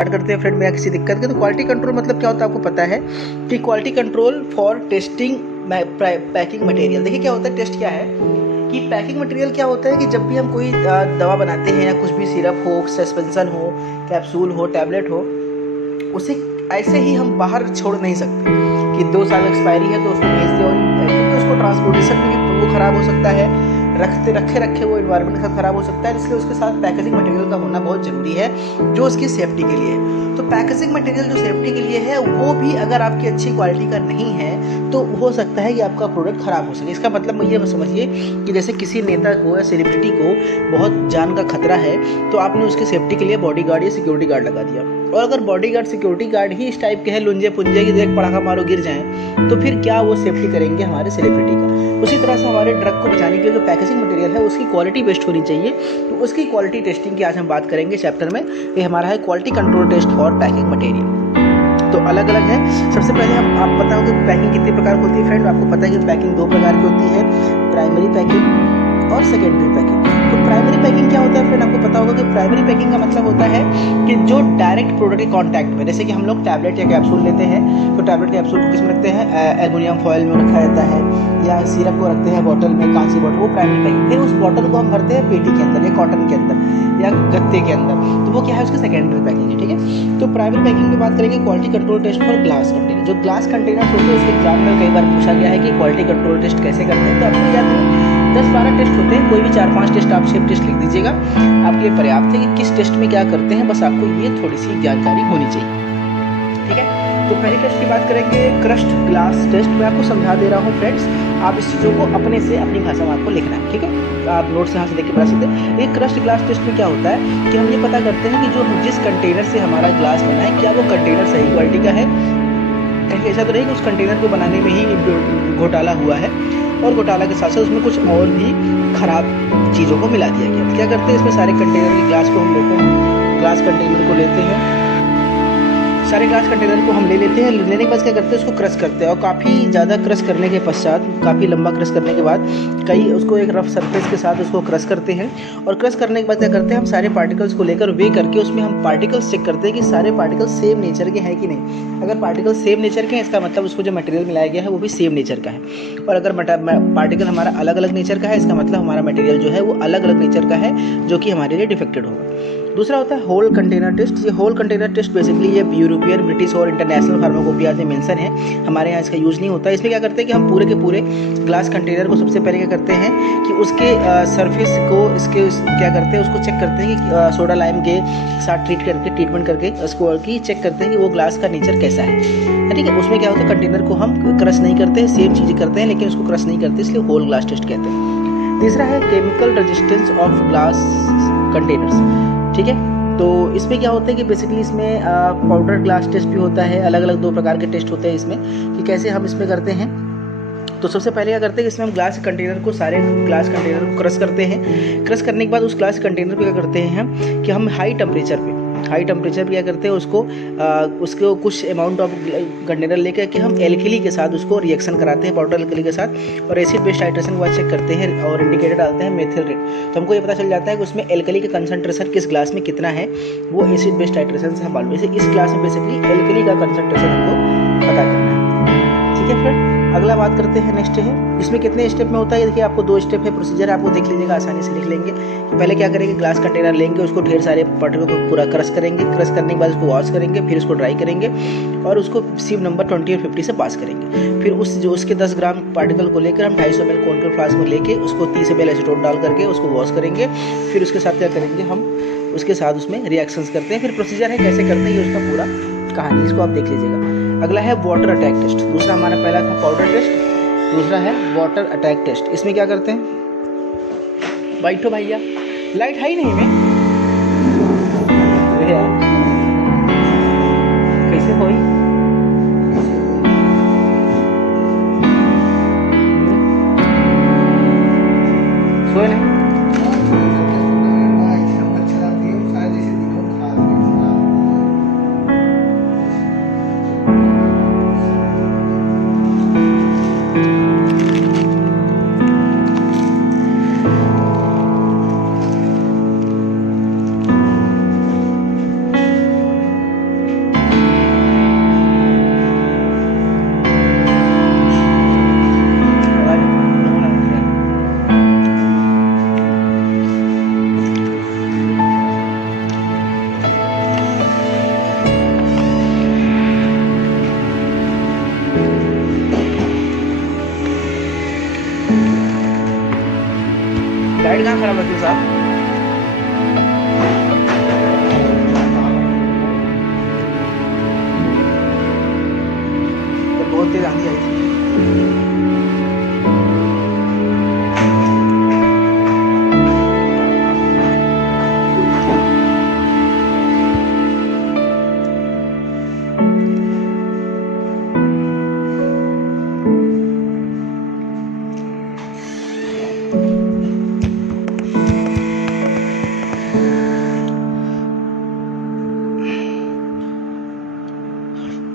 Start करते हैं friend बिना किसी दिक्कत के। तो क्वालिटी कंट्रोल मतलब क्या होता है आपको पता है कि quality control for testing packing material. देखिए क्या होता है, टेस्ट क्या है कि पैकिंग मटेरियल क्या होता है कि जब भी हम कोई दवा बनाते हैं या कुछ भी सिरप हो, सस्पेंशन हो, कैप्सूल हो, टैबलेट हो, उसे ऐसे ही हम बाहर छोड़ नहीं सकते कि 2 साल एक्सपायरी है तो उसको भेज दो, क्योंकि उसको ट्रांसपोर्टेशन में भी वो ख़राब हो सकता है, रखे वो इन्वायरमेंट के साथ ख़राब हो सकता है। इसलिए उसके साथ पैकेजिंग मटेरियल का होना बहुत ज़रूरी है जो उसकी सेफ्टी के लिए है। तो पैकेजिंग मटेरियल जो सेफ्टी के लिए है वो भी अगर आपकी अच्छी क्वालिटी का नहीं है तो हो सकता है कि आपका प्रोडक्ट ख़राब हो सके। इसका मतलब ये समझिए कि जैसे किसी नेता को या सेलिब्रिटी को बहुत जान का खतरा है तो आपने उसके सेफ्टी के लिए बॉडीगार्ड या सिक्योरिटी गार्ड लगा दिया, और अगर बॉडीगार्ड सिक्योरिटी गार्ड ही इस टाइप के हैं लुंजे पुंजे की देख पड़ाका मारो गिर जाएं तो फिर क्या वो सेफ्टी करेंगे हमारे सेलिब्रिटी का। उसी तरह से हमारे ड्रग को बचाने के लिए जो पैकेजिंग मटेरियल है उसकी क्वालिटी बेस्ट होनी चाहिए। तो उसकी क्वालिटी टेस्टिंग की आज हम बात करेंगे चैप्टर में। ये हमारा है quality control test for packing material. तो अलग अलग है। सबसे पहले आप पता हो कि पैकिंग कितने प्रकार की होती है फ्रेंड। आपको पता है कि पैकिंग 2 प्रकार की होती है, प्राइमरी पैकिंग और सेकेंडरी पैकिंग। तो प्राइमरी पैकिंग क्या होता है फ्रेंड, आपको पता होगा कि प्राइमरी पैकिंग का मतलब होता है कि जो डायरेक्ट प्रोडक्ट के कांटेक्ट में, जैसे कि हम लोग टैबलेट या कैप्सूल लेते हैं तो टैबलेट कैप्सूल को किस में रखते हैं, एल्युमिनियम फॉयल में रखा जाता है, या सिरप को रखते हैं बॉटल में, कांच की बॉटल, वो प्राइमरी पैकिंग। फिर उस बॉटल को हम भरते हैं पेटी के अंदर या कॉटन के अंदर या गत्ते के अंदर, तो वो क्या है, उसकी सेकेंडरी पैकिंग है। ठीक है, तो प्राइमरी पैकिंग में बात करेंगे quality control test for glass container. जो ग्लास कंटेनर होते हैं उसके एग्जाम में कई बार पूछा गया है कि क्वालिटी कंट्रोल टेस्ट कैसे करते हैं। तो आपको याद है 10-12 टेस्ट होते हैं, कोई भी 4-5 टेस्ट आप 6 टेस्ट लिख दीजिएगा, आपके लिए पर्याप्त है कि किस टेस्ट में क्या करते हैं, बस आपको ये थोड़ी सी जानकारी होनी चाहिए। ठीक है, तो पहली टेस्ट की बात करेंगे क्रश्ड ग्लास टेस्ट। मैं आपको समझा दे रहा हूँ फ्रेंड्स, आप इस चीज़ों को अपने से अपनी भाषा में आपको लिखना है। ठीक है, तो आप नोट्स यहाँ से देख के बता सकते हैं। ये क्रश्ड ग्लास टेस्ट में क्या होता है कि हम ये पता करते हैं कि जो जिस कंटेनर से हमारा ग्लास बना है क्या वो कंटेनर सही क्वालिटी का है। ऐसा तो नहीं कि उस कंटेनर को बनाने में ही घोटाला हुआ है और घोटाला के साथ साथ उसमें कुछ और भी ख़राब चीज़ों को मिला दिया गया। क्या करते हैं, इसमें सारे कंटेनर के ग्लास को हम लेते हैं, ग्लास कंटेनर को लेते हैं, सारे ग्लास कंटेनर को हम ले लेते हैं। लेने के बाद क्या करते हैं, उसको क्रश करते हैं, और काफ़ी ज़्यादा क्रश करने के पश्चात, काफ़ी लंबा क्रश करने के बाद कई उसको एक रफ सरफेस के साथ उसको क्रश करते हैं। और क्रश करने के बाद क्या करते हैं, हम सारे पार्टिकल्स को लेकर वे करके उसमें हम पार्टिकल्स चेक करते हैं कि सारे पार्टिकल्स सेम नेचर के हैं कि नहीं। अगर पार्टिकल्स सेम नेचर के हैं इसका मतलब उसको जो मटेरियल मिलाया गया है वो भी सेम नेचर का है, और अगर पार्टिकल हमारा अलग अलग नेचर का है इसका मतलब हमारा मटेरियल जो है वो अलग अलग नेचर का है जो कि हमारे लिए डिफेक्टेड होगा। दूसरा होता है होल कंटेनर टेस्ट। ये होल कंटेनर टेस्ट बेसिकली ये यूरोपियन, ब्रिटिश और इंटरनेशनल फार्माकोपिया में मेंशन है, हमारे यहाँ इसका यूज़ नहीं होता है। इसमें क्या करते हैं कि हम पूरे के पूरे ग्लास कंटेनर को सबसे पहले क्या करते हैं कि उसके सरफेस को इसके क्या करते हैं, उसको चेक करते हैं कि सोडा लाइम के साथ ट्रीटमेंट करके उसको की चेक करते हैं कि वो ग्लास का नेचर कैसा है। ठीक है, उसमें क्या होता है, कंटेनर को हम क्रश नहीं करते, सेम चीज़ें करते हैं लेकिन उसको क्रश नहीं करते, इसलिए होल ग्लास टेस्ट कहते हैं। तीसरा है chemical resistance of glass containers. ठीक है, तो इसमें क्या होता है कि बेसिकली इसमें पाउडर ग्लास टेस्ट भी होता है, अलग अलग 2 प्रकार के टेस्ट होते हैं इसमें, कि कैसे हम इसमें करते हैं। तो सबसे पहले क्या करते हैं कि इसमें हम ग्लास कंटेनर को, सारे ग्लास कंटेनर को क्रश करते हैं। क्रश करने के बाद उस ग्लास कंटेनर को क्या करते हैं कि हम हाई टेम्परेचर पे क्या करते हैं उसको कुछ अमाउंट ऑफ कंटेनर लेकर कि हम एल्कली के साथ उसको रिएक्शन कराते हैं, पाउडर एल्कली के साथ, और एसिड बेस टाइट्रेशन के बाद चेक करते हैं और इंडिकेटर डालते हैं मेथिल रेट। तो हमको ये पता चल जाता है कि उसमें एल्कली का कंसंट्रेशन किस ग्लास में कितना है, वो एसिड बेस टाइट्रेशन से हम मालूम। जैसे इस ग्लास में बेसिकली एल्कली का कंसंट्रेशन हमको पता करना है। ठीक है फ्रेंड, अगला बात करते हैं, नेक्स्ट है इसमें कितने स्टेप में होता है। देखिए आपको 2 स्टेप है, प्रोसीजर आपको देख लीजिएगा, आसानी से लिख लेंगे। पहले क्या करेंगे, ग्लास कंटेनर लेंगे, उसको ढेर सारे पार्टिकल को पूरा क्रश करेंगे, क्रश करने के बाद उसको वॉश करेंगे, फिर उसको ड्राई करेंगे और उसको सिव नंबर 20 और 50 से पास करेंगे। फिर उसके 10 ग्राम पार्टिकल को लेकर हम 250 ml कॉन्कर फ्लास्क में लेके उसको 30 ml एसीटोन डाल करके उसको वॉश करेंगे। फिर उसके साथ क्या करेंगे, हम उसके साथ उसमें रिएक्शंस करते हैं। फिर प्रोसीजर है कैसे करते हैं ये उसका पूरा कहानी, इसको आप देख लीजिएगा। अगला है वाटर अटैक टेस्ट। दूसरा हमारा पहला था पाउडर टेस्ट, दूसरा है वाटर अटैक टेस्ट। इसमें क्या करते हैं, बैठो भैया, लाइट है ही नहीं में कैसे होई, सोए नहीं।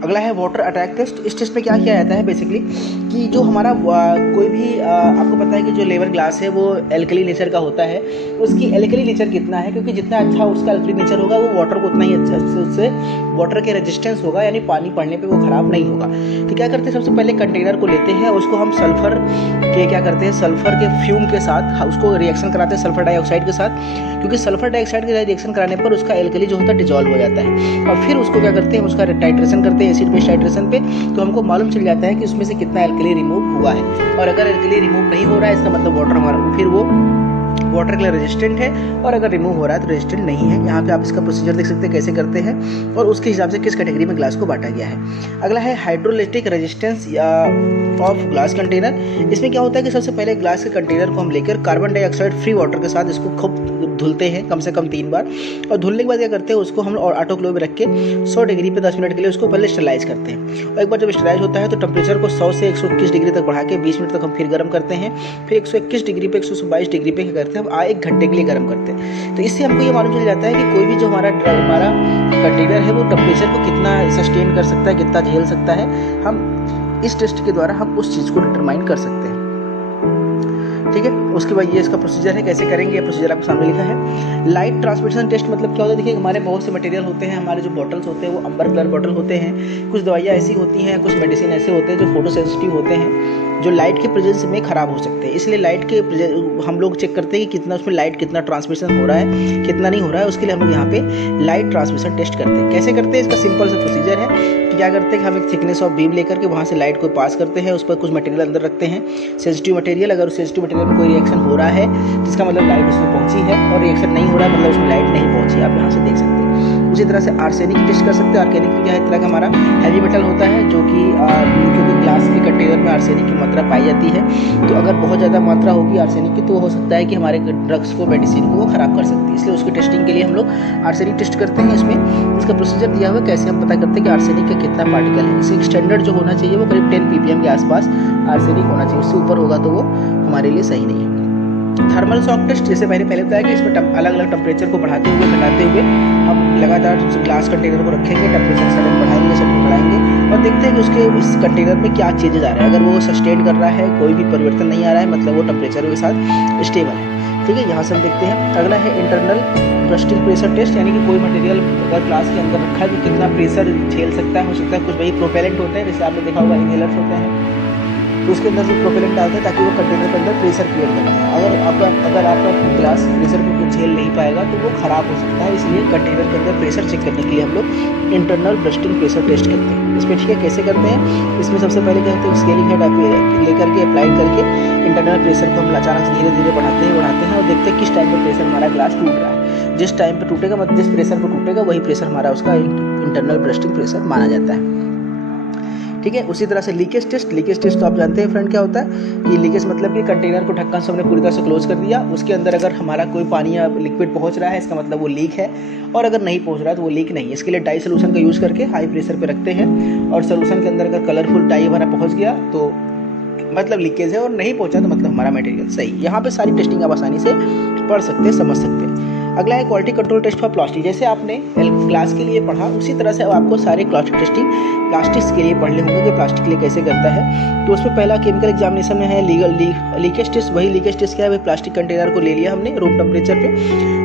अगला है वाटर अटैक टेस्ट। इस टेस्ट में क्या किया जाता है बेसिकली कि जो हमारा कोई भी आपको पता है कि जो लेवर ग्लास है वो एल्कली नेचर का होता है, उसकी एल्कली नेचर कितना है, क्योंकि जितना अच्छा उसका एल्कली नेचर होगा वो वाटर को उतना ही अच्छा उससे वाटर के रेजिस्टेंस होगा, यानी पानी पड़ने पे वो ख़राब नहीं होगा। तो क्या करते हैं, सबसे पहले कंटेनर को लेते हैं, उसको हम सल्फर के क्या करते हैं, सल्फर के फ्यूम के साथ उसको रिएक्शन कराते हैं सल्फर डाइऑक्साइड के साथ, क्योंकि सल्फर डाइऑक्साइड के रिएक्शन कराने पर उसका एल्कली जो होता है डिजॉल्व हो जाता है। और फिर उसको क्या करते हैं, उसका टाइट्रेशन करते हैं एसिड बेस टाइट्रेशन पे, तो हमको मालूम चल जाता है कि उसमें से कितना एल्कली रिमूव हुआ है। और अगर एल्कली रिमूव नहीं हो रहा है, इसका मतलब वाटर हमारा फिर वो वाटर के लिए रेजिस्टेंट है, और अगर रिमूव हो रहा है तो रेजिस्टेंट नहीं है। यहाँ पे आप इसका प्रोसीजर देख सकते हैं कैसे करते हैं और उसके हिसाब से किस कैटेगरी में ग्लास को बांटा गया है। अगला है hydrolytic resistance of glass container. इसमें क्या होता है कि सबसे पहले ग्लास के कंटेनर को हम लेकर कार्बन डाइऑक्साइड फ्री वाटर के साथ इसको खूब धुलते हैं कम से कम 3 बार, और धुलने के बाद क्या करते हैं, उसको हम और ऑटोक्लेव में रख के 100 डिग्री पे 10 मिनट के लिए उसको पहले स्टरलाइज करते हैं। और एक बार जब स्टरलाइज होता है तो टेम्परेचर को 100 से 121 डिग्री तक बढ़ा के 20 मिनट तक हम फिर गर्म करते हैं। फिर 121 डिग्री पे 122 डिग्री पे क्या करते हैं, हम 1 घंटे के लिए गर्म करते हैं। तो इससे हमको ये मालूम चल जाता है कि कोई भी जो हमारा कंटेनर है वो टेम्परेचर को कितना सस्टेन कर सकता है, कितना झेल सकता है। हम इस टेस्ट के द्वारा हम उस चीज़ को डिटरमाइन कर सकते हैं। ठीक है, उसके बाद ये इसका प्रोसीजर है, कैसे करेंगे, ये प्रोसीजर आपके सामने लिखा है। लाइट ट्रांसमिशन टेस्ट मतलब क्या होता है, देखिए हमारे बहुत से मटेरियल होते हैं, हमारे जो बॉटल्स होते हैं वो अंबर कलर बॉटल होते हैं, कुछ दवाइयाँ ऐसी होती हैं, कुछ मेडिसिन ऐसे होते हैं जो फोटो सेंसिटिव होते हैं, जो लाइट के प्रेजेंस में ख़राब हो सकते हैं। इसलिए लाइट के हम लोग चेक करते हैं कि कितना उसमें लाइट कितना ट्रांसमिशन हो रहा है, कितना नहीं हो रहा है। उसके लिए हम लोग यहाँ पे लाइट ट्रांसमिशन टेस्ट करते हैं। कैसे करते हैं, इसका सिंपल सा प्रोसीजर है कि क्या करते हैं कि हम एक थिकनेस ऑफ बीम लेकर के वहाँ से लाइट को पास करते हैं, उस पर कुछ मटेरियल अंदर रखते हैं, सेंसिटिव मटेरियल। अगर उस सेंसिटिव मटेरियल में कोई रिएक्शन हो रहा है जिसका मतलब लाइट उसमें पहुँची है, और रिएक्शन नहीं हो रहा है मतलब उसमें लाइट नहीं पहुँची, आप यहाँ से देख सकते हैं। उसी तरह से आर्सेनिक टेस्ट कर सकते हैं। आर्सेनिक क्या है, एक तरह का हमारा हैवी मेटल होता है जो कि क्योंकि ग्लास के कंटेनर में आर्सेनिक की मात्रा पाई जाती है, तो अगर बहुत ज़्यादा मात्रा होगी आर्सेनिक की तो हो सकता है कि हमारे ड्रग्स को, मेडिसिन को वो ख़राब कर सकती है। इसलिए उसकी टेस्टिंग के लिए हम लोग आर्सेनिक टेस्ट करते हैं। इसमें इसका प्रोसीजर दिया हुआ है, कैसे हम पता करते हैं कि आर्सेनिक का कितना पार्टिकल है। इसका स्टैंडर्ड जो होना चाहिए वो करीब 10 ppm के आसपास आर्सेनिक होना चाहिए, उससे ऊपर होगा तो वो हमारे लिए सही नहीं है। थर्मल शॉक टेस्ट, जैसे मैंने पहले बताया कि इसमें अलग अलग टेम्परेचर को बढ़ाते हुए घटाते हुए हम लगातार ग्लास कंटेनर को रखेंगे, टेम्परेचर सडन बढ़ाएंगे, सडन बढ़ाएंगे, और देखते हैं कि उसके इस कंटेनर में क्या चेंजेस आ रहा है। अगर वो सस्टेन कर रहा है, कोई भी परिवर्तन नहीं आ रहा है, मतलब वो टेम्परेचर के साथ स्टेबल है। ठीक है, यहाँ से हम देखते हैं। अगला है इंटरनल ब्रस्टिंग प्रेशर टेस्ट, यानी कि कोई मटेरियल अगर ग्लास के अंदर रखा है तो कितना प्रेशर झेल सकता है। हो सकता है कुछ वही प्रोपेलेंट होते हैं, जैसे आपने देखा होगा इनहेलर्स होते हैं, तो उसके अंदर से प्रोपेलेंट डालते हैं ताकि वो कंटेनर के अंदर प्रेशर क्रिएट करता है। अगर आपका ग्लास प्रेशर को झेल नहीं पाएगा तो वो ख़राब हो सकता है। इसलिए कंटेनर के अंदर प्रेशर चेक करने के लिए हम लोग इंटरनल ब्रस्टिंग प्रेशर टेस्ट करते हैं। इसमें ठीक है, कैसे करते हैं, इसमें सबसे पहले क्या होता है, स्केलिंग हेड लेकर के अप्लाई करके इंटरनल प्रेशर को हम अचानक से धीरे धीरे बढ़ाते हैं और देखते हैं किस टाइम पर प्रेशर हमारा ग्लास टूट रहा है। जिस टाइम पर टूटेगा, मतलब जिस प्रेशर पर टूटेगा वही प्रेशर हमारा उसका इंटरनल ब्रस्टिंग प्रेशर माना जाता है। ठीक है, उसी तरह से लीकेज टेस्ट। लीकेज टेस्ट तो आप जानते हैं फ्रेंड क्या होता है कि लीकेज मतलब कि कंटेनर को ढक्कन से हमने पूरी तरह से क्लोज कर दिया, उसके अंदर अगर हमारा कोई पानी या लिक्विड पहुंच रहा है इसका मतलब वो लीक है, और अगर नहीं पहुंच रहा है तो वो लीक नहीं है। इसके लिए डाई सोल्यूशन का यूज़ करके हाई प्रेशर पे रखते हैं, और सोल्यूशन के अंदर अगर कलरफुल डाई हमारा पहुँच गया तो मतलब लीकेज है, और नहीं पहुँचा तो मतलब हमारा मटेरियल सही। यहाँ पर सारी टेस्टिंग आप आसानी से पढ़ सकते हैं, समझ सकते हैं। अगला है quality control test for plastic. जैसे आपने ग्लास के लिए पढ़ा उसी तरह से अब आपको सारे क्वालिटी टेस्टिंग प्लास्टिक्स के लिए पढ़ने होंगे कि प्लास्टिक के लिए कैसे करता है। तो उसमें पहला केमिकल एग्जामिनेशन में है लीकेज टेस्ट। वही लीकेज टेस्ट क्या है, प्लास्टिक कंटेनर को ले लिया हमने, रूम टेम्परेचर पे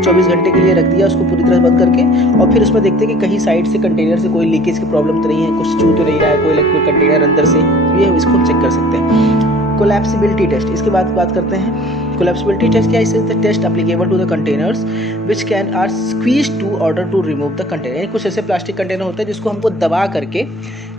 24 घंटे के लिए रख दिया उसको पूरी तरह बंद करके, और फिर उसमें देखते हैं कि कहीं साइड से कंटेनर से कोई लीकेज की प्रॉब्लम तो नहीं है, कुछ चू तो नहीं रहा है, कोई कंटेनर अंदर से, ये इसको हम चेक कर सकते हैं। कोलैप्सिबिलिटी टेस्ट, इसके बाद बात करते हैं। कोलैप्सिबिलिटी टेस्ट क्या है, is the test applicable to the containers which can are squeeze to order to remove the container. कुछ ऐसे प्लास्टिक कंटेनर होता है जिसको हमको दबा करके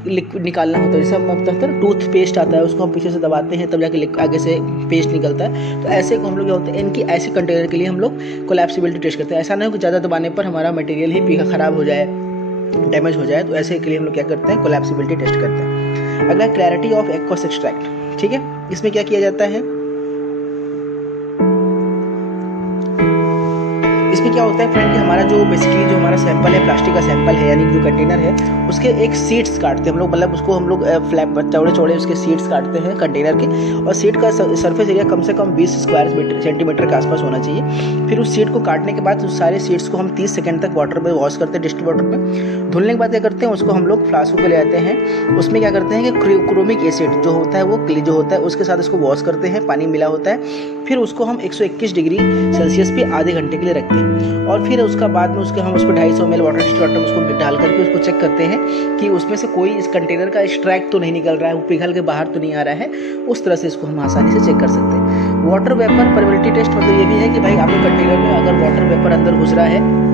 लिक्विड निकालना होता है। जैसे हम टूथ पेस्ट आता है, उसको हम पीछे से दबाते हैं तब जाके आगे से पेस्ट निकलता है। तो ऐसे को हम लोग क्या होता है, इनकी ऐसे कंटेनर के लिए हम लोग कोलैप्सिबिलिटी टेस्ट करते हैं। ऐसा ना हो कि ज़्यादा दबाने पर हमारा मटेरियल ही पीका ख़राब हो जाए, डैमेज हो जाए, तो ऐसे के लिए हम लोग क्या करते हैं, कोलैप्सिबिलिटी टेस्ट करते हैं। अगला क्लैरिटी ऑफ एक्वस एक्सट्रैक्ट। ठीक है, इसमें क्या किया जाता है, इसमें क्या होता है फ्रेंड कि हमारा जो बेसिकली जो हमारा सैंपल है, प्लास्टिक का सैंपल है यानी जो कंटेनर है, उसके एक सीट्स काटते हैं हम लोग, मतलब उसको हम लोग फ्लैप चौड़े चौड़े उसके सीट्स काटते हैं कंटेनर के, और सीट का सरफेस एरिया कम से कम 20 स्क्वायर सेंटीमीटर के आसपास होना चाहिए। फिर उस सीट को काटने के बाद उस सारे सीट्स को हम 30 सेकंड तक वाटर में वॉश करते हैं, डिस्टिल वाटर में। धुलने के बाद क्या करते हैं, उसको हम लोग फ्लास्क को ले आते हैं, उसमें क्या करते हैं कि क्रोमिक एसिड जो होता है वो जो होता है उसके साथ इसको वॉश करते हैं, पानी मिला होता है। फिर उसको हम 121 डिग्री सेल्सियस पे आधे घंटे के लिए रखते हैं, और फिर उसका बाद में उसके हम उस पर 250 ml वाटर डिस्टिल वाटर उसको डाल करके उसको चेक करते हैं कि उसमें से कोई इस कंटेनर का एक्सट्रैक्ट तो नहीं निकल रहा है, वो पिघल के बाहर तो नहीं आ रहा है। उस तरह से इसको हम आसानी से चेक कर सकते हैं। वाटर वेपर परमेबिलिटी टेस्ट मतलब ये भी है कि भाई आपके कंटेनर में अगर वाटर वेपर अंदर घुस रहा है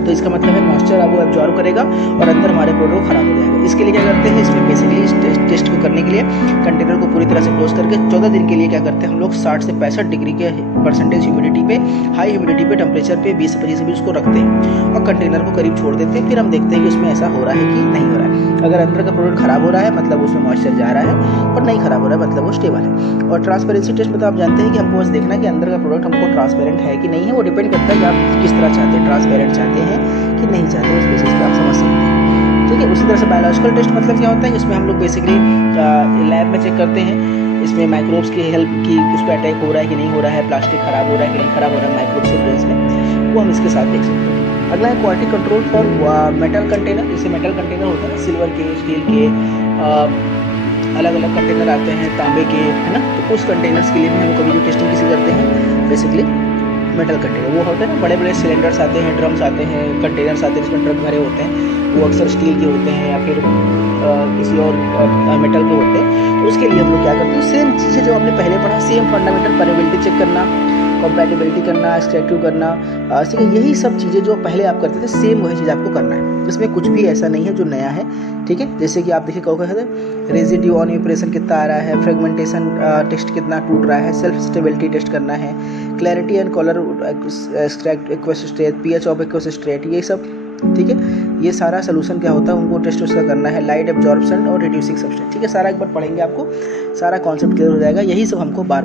तो इसका मतलब है मॉइस्चर वो एब्जॉर्ब करेगा और अंदर हमारे प्रोडक्ट खराब हो जाएगा। इसके लिए क्या करते हैं, इसमें बेसिकली इस टेस्ट को करने के लिए कंटेनर को पूरी तरह से क्लोज करके 14 दिन के लिए क्या करते हैं हम लोग 60 से 65 डिग्री के परसेंटेज ह्यूमिडिटी पे, हाई ह्यूमिडिटी पे, टेम्परेचर पे 20 से 25 मिनट उसको रखते हैं और कंटेनर को करीब छोड़ देते हैं। फिर हम देखते हैं कि उसमें ऐसा हो रहा है कि नहीं हो रहा है। अगर अंदर का प्रोडक्ट खराब हो रहा है मतलब उसमें मॉइस्चर जा रहा है, और नहीं खराब हो रहा है मतलब वो स्टेबल है। और ट्रांसपेरेंसी टेस्ट में तो आप जानते हैं कि हमको बस देखना है कि अंदर का प्रोडक्ट हमको ट्रांसपेरेंट है कि नहीं है। वो डिपेंड करता है कि आप किस तरह चाहते हैं, ट्रांसपेरेंट चाहते हैं कि नहीं चाहते हैं, उस बेसिस पे आप समझ सकते हैं। ठीक है, उसी तरह से बायोलॉजिकल टेस्ट मतलब क्या होता है, इसमें हम लोग बेसिकली लैब में चेक करते हैं, इसमें माइक्रोब्स की हेल्प की उस पर अटैक हो रहा है कि नहीं हो रहा है, प्लास्टिक खराब हो रहा है कि नहीं खराब हो रहा है, माइक्रोब्स के प्रेजेंस में, वो हम इसके साथ देख सकते हैं। अगला है quality control for metal container. जैसे मेटल कंटेनर होता है ना, सिल्वर के, स्टील के, अलग अलग कंटेनर आते हैं, तांबे के, है ना, तो उस कंटेनर्स के लिए भी हम कभी जो टेस्टिंग किसी करते हैं बेसिकली मेटल कंटेनर, वो होते हैं ना बड़े बड़े सिलेंडर्स आते हैं, ड्रम्स आते हैं, कंटेनर्स आते हैं जिसमें ट्रक भरे होते हैं, वो अक्सर स्टील के होते हैं या फिर किसी और मेटल के होते हैं। तो उसके लिए हम लोग क्या करते हैं, सेम चीज़ें जो हमने पहले पढ़ा, सेम फंडामेंटल परमेबिलिटी चेक करना, कंपैटिबिलिटी करना, एक्सट्रैक्टिव करना, यही सब चीज़ें जो पहले आप करते थे सेम वही चीज़ आपको करना है। इसमें कुछ भी ऐसा नहीं है जो नया है। ठीक है, जैसे कि आप देखिए क्या कहते हैं, रेजिड्यू ऑन इम्प्रेशन कितना आ रहा है, फ्रेगमेंटेशन टेस्ट कितना टूट रहा है, सेल्फ स्टेबिलिटी टेस्ट करना है, clarity and colour extract aqueous state, pH of aqueous state, ये सब। ठीक है, ये सारा सोल्यूशन क्या होता है उनको टेस्ट उसका करना है, लाइट एब्जॉर्प्शन और रिड्यूसिंग सब्सटेंस। ठीक है, सारा एक बार पढ़ेंगे, आपको सारा कॉन्सेप्ट क्लियर हो जाएगा। यही सब हमको बार बार